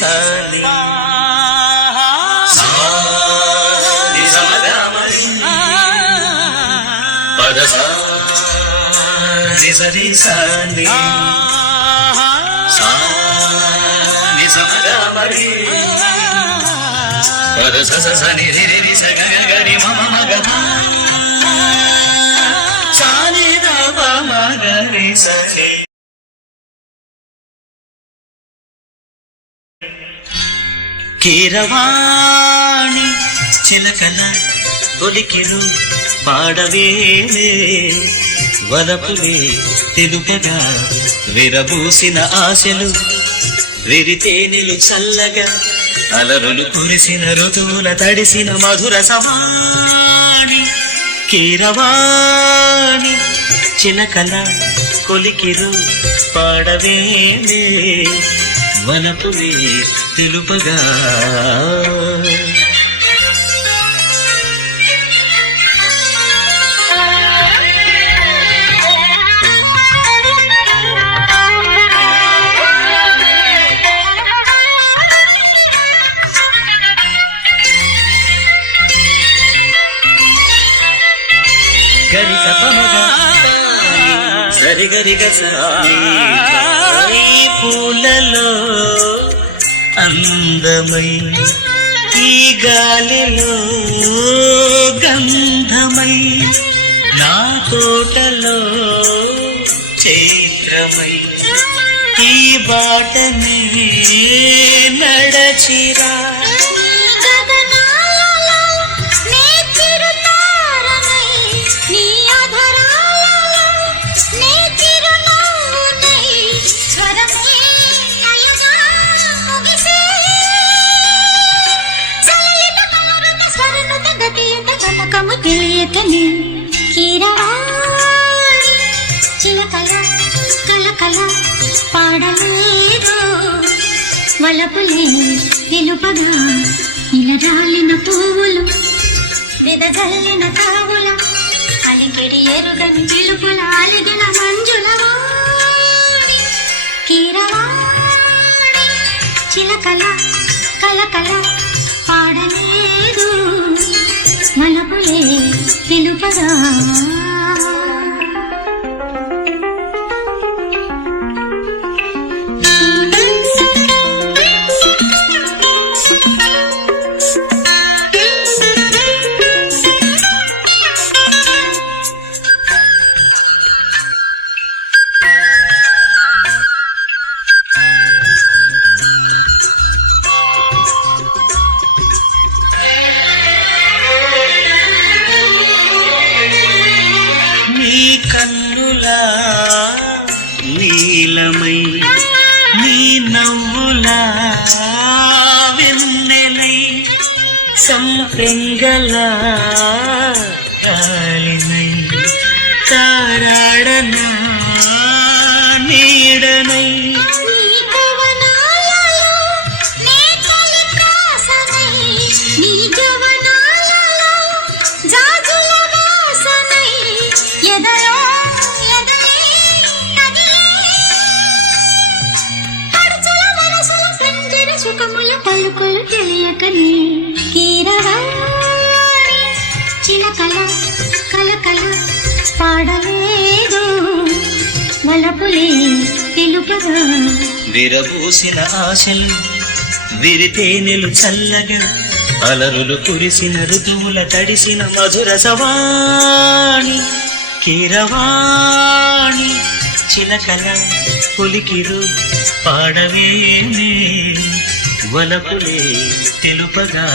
సాని పద సాని సరి సాని సాని సమగమరి పద సని రి రి స గ గ రి మ మ గ సాని ద ప మ గ రి సని. కీరవాణి చిలకల ఒలికిరు పాడవేలే వలపులే తెలుపగా విరబూసిన ఆశలు విరితేనెలు చల్లగా అలరులు కురిసిన ఋతువుల తడిసిన మధుర సవాణి. కీరవాణి చిలకల కొలికిరు పాడవేలే వలపులే తెలుపగా. గరి సపమగా సరి గరి గసాయి పూలలో అందమై ఈ గాలిలో గంధమై నా తోటలో చైత్రమై ఈ బాటని నడచిరా. తెలియకని కీరవాణి చిలకల కలకల పాడలేదు వలపులే తెలుపగా. ఇలరాలిన పువ్వులు విదజల్లిన తావుల అలికిడి ఎరుగని చిలుపుల అలిగిన మంజుల వాణి. కీరవాణి చిలకల కలకల పాడలేదు వలపులే తెలుపగా. కన్నులా నీలమై నీ నవ్వులా వెన్నెలై సంపెంగలా కాలినై తారాడనా నీడనై పలుకులు తెలియకని కీరవాణి చిలకల కలకల పాడలేదు వలపులే తెలుపగా. విరబూసిన ఆశలు విరితేనెలు చల్లగా అలరులు కురిసిన ఋతువుల తడిసిన మధుర సవాణి. కీరవాణి చిలకల కొలికిరు పాడవేనే వలపులే తెలుపగా.